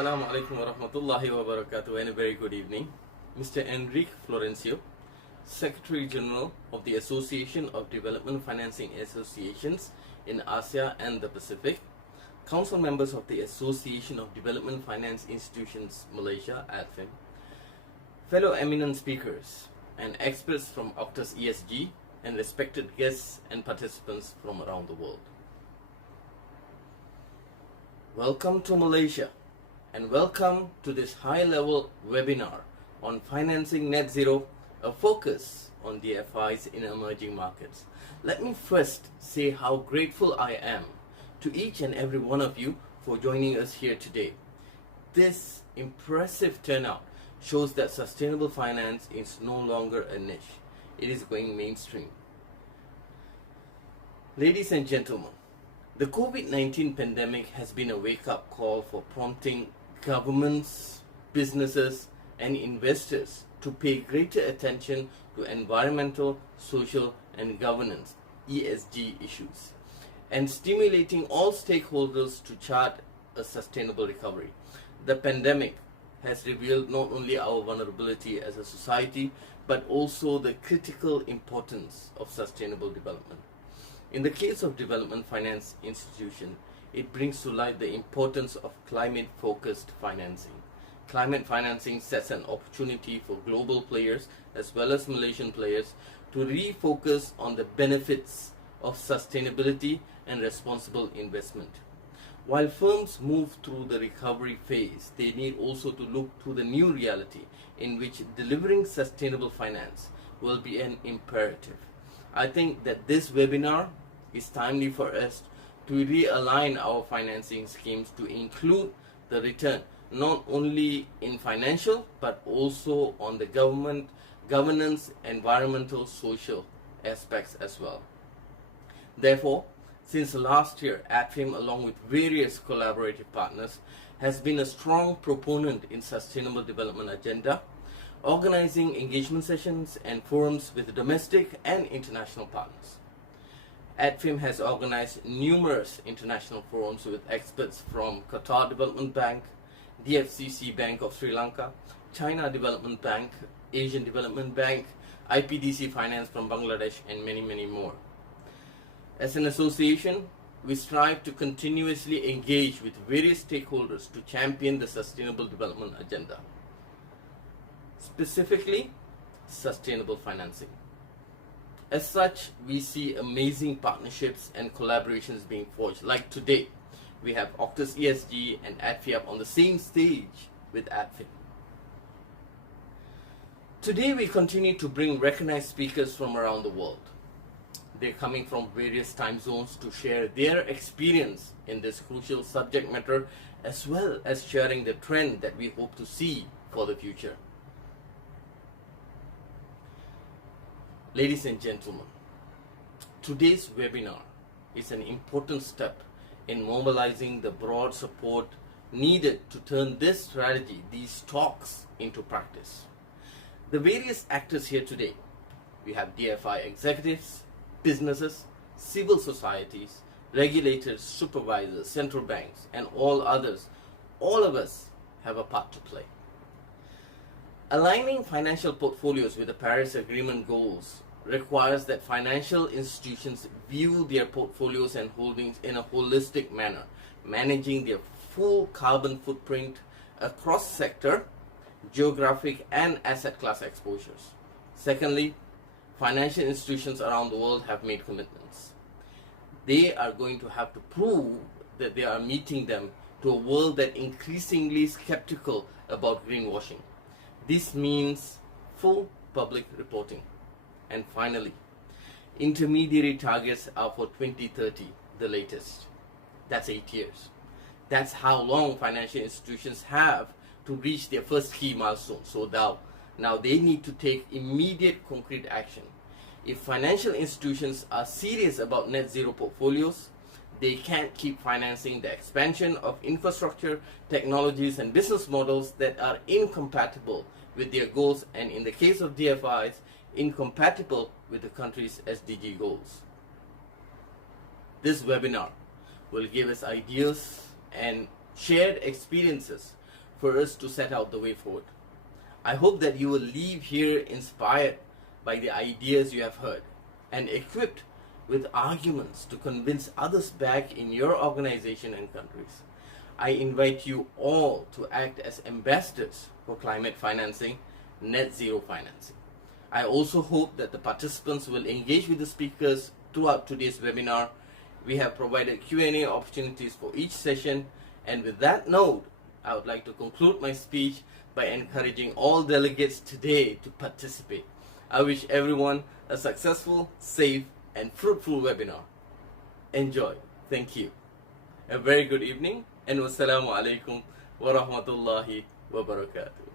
Assalamu alaikum wa rahmatullahi wa barakatuh, and a very good evening. Mr. Enrique Florencio, Secretary General of the Association of Development Financing Associations in Asia and the Pacific, Council members of the Association of Development Finance Institutions Malaysia, ADFIM, fellow eminent speakers and experts from Octus ESG, and respected guests and participants from around the world. Welcome to Malaysia, and welcome to this high-level webinar on financing net zero, a focus on DFIs in emerging markets. Let me first say how grateful I am to each and every one of you for joining us here today. This impressive turnout shows that sustainable finance is no longer a niche. It is going mainstream. Ladies and gentlemen, the COVID-19 pandemic has been a wake-up call for prompting governments, businesses, and investors to pay greater attention to environmental, social, and governance (ESG) issues, and stimulating all stakeholders to chart a sustainable recovery. The pandemic has revealed not only our vulnerability as a society, but also the critical importance of sustainable development. In the case of Development Finance Institution, it brings to light the importance of climate-focused financing. Climate financing sets an opportunity for global players as well as Malaysian players to refocus on the benefits of sustainability and responsible investment. While firms move through the recovery phase, they need also to look to the new reality in which delivering sustainable finance will be an imperative. I think that this webinar is timely for us to realign our financing schemes to include the return not only in financial but also on the governance, environmental, social aspects as well. Therefore, since last year, ADFIM, along with various collaborative partners, has been a strong proponent in sustainable development agenda, organizing engagement sessions and forums with domestic and international partners. ADFIM has organized numerous international forums with experts from Qatar Development Bank, DFCC Bank of Sri Lanka, China Development Bank, Asian Development Bank, IPDC Finance from Bangladesh, and many, many more. As an association, we strive to continuously engage with various stakeholders to champion the sustainable development agenda. Specifically, sustainable financing. As such, we see amazing partnerships and collaborations being forged. Like today, we have Octus ESG and ADFIM on the same stage with ADFIM. Today, we continue to bring recognized speakers from around the world. They're coming from various time zones to share their experience in this crucial subject matter, as well as sharing the trend that we hope to see for the future. Ladies and gentlemen, today's webinar is an important step in mobilizing the broad support needed to turn this strategy, these talks, into practice. The various actors here today, we have DFI executives, businesses, civil societies, regulators, supervisors, central banks, and all others. All of us have a part to play. Aligning financial portfolios with the Paris Agreement goals requires that financial institutions view their portfolios and holdings in a holistic manner, managing their full carbon footprint across sector, geographic, and asset class exposures. Secondly, financial institutions around the world have made commitments. They are going to have to prove that they are meeting them to a world that increasingly skeptical about greenwashing. This means full public reporting. And finally, intermediary targets are for 2030, the latest. That's 8 years. That's how long financial institutions have to reach their first key milestone. So now they need to take immediate concrete action. If financial institutions are serious about net zero portfolios, they can't keep financing the expansion of infrastructure, technologies, and business models that are incompatible with their goals, and in the case of DFIs, incompatible with the country's SDG goals. This webinar will give us ideas and shared experiences for us to set out the way forward. I hope that you will leave here inspired by the ideas you have heard and equipped with arguments to convince others back in your organization and countries. I invite you all to act as ambassadors for climate financing, net zero financing. I also hope that the participants will engage with the speakers throughout today's webinar. We have provided Q&A opportunities for each session, and with that note, I would like to conclude my speech by encouraging all delegates today to participate. I wish everyone a successful, safe, and fruitful webinar. Enjoy. Thank you. A very good evening, and wassalamu alaikum wa rahmatullahi wa barakatuh.